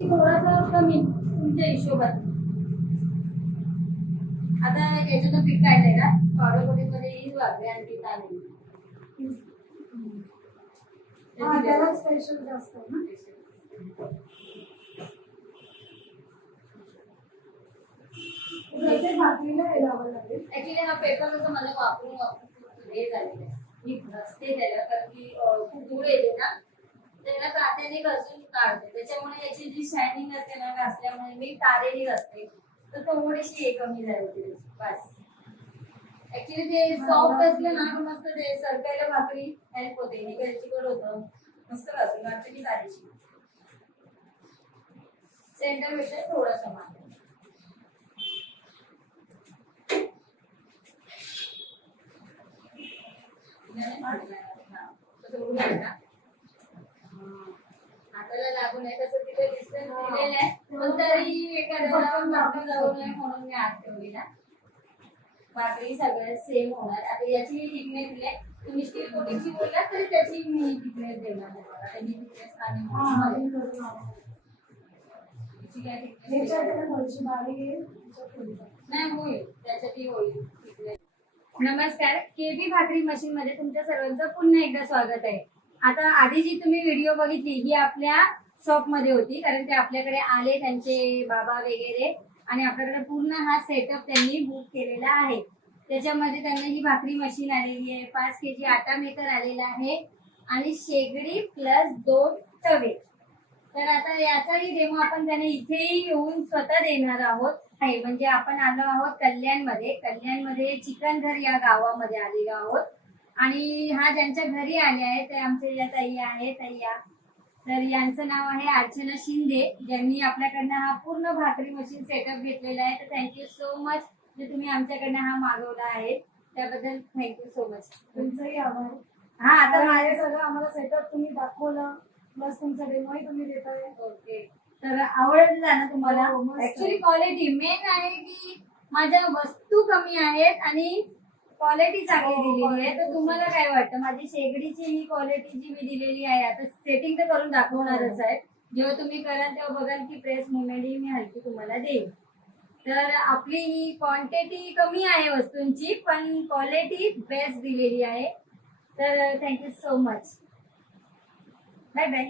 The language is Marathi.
थोडासा कमी तुमच्या हिशोबात. आता याच्यातून पीठ काढलंय ना, पावडरमध्ये येईल वागले आणि पीठ आले. त्याला स्पेशल जास्त ना. भाकरीला हे लावावं लागेल. ऍक्च्युली हा पेपर कसं मला वापरून वापरून हे झालेलं आहे. मी घसते त्याला कारण की खूप धूळ येते ना, त्याला कात्याने घसून काढते. त्याच्यामुळे याची जी शायनिंग असते ना घासल्यामुळे मी तारेने घसते, तर थोडीशी हे कमी झाली बस. ऍक्च्युली ते सॉफ्ट असलं ना मस्त ते सरकायला भाकरी हेल्प होते. चिकट होतं मस्त घासून काढते की तारेची. सेंटर पेक्षा थोडासा मागे हाताला लागू नये तसं तिथे डिस्टन्स दिलेलं आहे, पण तरी एखाद्याला मागून जाऊ नये म्हणून मी आत ठेवलेला. भाकरी सगळ्यात सेम होणार. आता याची थिकनेस दिली, तुम्ही स्टील कोटिंगची बोललात तरी त्याची मी थिकनेस देणार तुम्हाला. त्याची थिकनेस नाही होईल, त्याच्यातही होईल. नमस्कार, केबी भाकरी मशीन मध्ये तुमच्या सर्वांचं पुन्हा एकदा स्वागत आहे. आता आधी जी तुम्ही व्हिडिओ बघितली ही आपल्या शॉप मध्ये होती, कारण ते आपल्याकडे आले त्यांचे बाबा वगैरे आणि आपल्याकडे पूर्ण हा सेटअप त्यांनी बुक केलेला आहे. त्याच्यामध्ये त्यांना ही भाकरी मशीन आलेली आहे, 5 kg आटा मेकर आलेला आहे आणि शेगडी प्लस 2 तवे. तर आता याचाही डेमो आपण त्यांना इथेही येऊन स्वतः देणार आहोत. आहे म्हणजे आपण आलो आहोत कल्याणमध्ये चिकनघर या गावामध्ये आलेलो आहोत आणि हा ज्यांच्या घरी आले आहेत ते आमचे या ताई आहेत. तर यांचं नाव आहे अर्चना शिंदे, ज्यांनी आपल्याकडनं हा पूर्ण भाकरी मशीन सेटअप घेतलेला आहे. तर थँक्यू सो मच जे तुम्ही आमच्याकडनं हा मागवला आहे त्याबद्दल थँक्यू सो मच. तुमचंही आभार. हा आता माझे सगळं आम्हाला सेटअप तुम्ही दाखवलं प्लस तुमचा डेमोही तुम्ही देताय. ओके, तर आवडलं ना तुम्हाला? ऍक्च्युली क्वालिटी मेन आहे की माझ्या वस्तू कमी आहेत आणि क्वालिटी चांगली दिलेली आहे. तर तुम्हाला काय वाटतं माझी शेगडीची ही क्वालिटी जी मी दिलेली आहे, आता सेटिंग तर करून दाखवणारच आहे. जेव्हा तुम्ही कराल तेव्हा बघाल की प्रेस मुवमेंट ही मी हलकी तुम्हाला देईल. तर आपली ही क्वांटिटी कमी आहे वस्तूंची, पण क्वालिटी बेस्ट दिलेली आहे. तर thank you so much. Bye bye.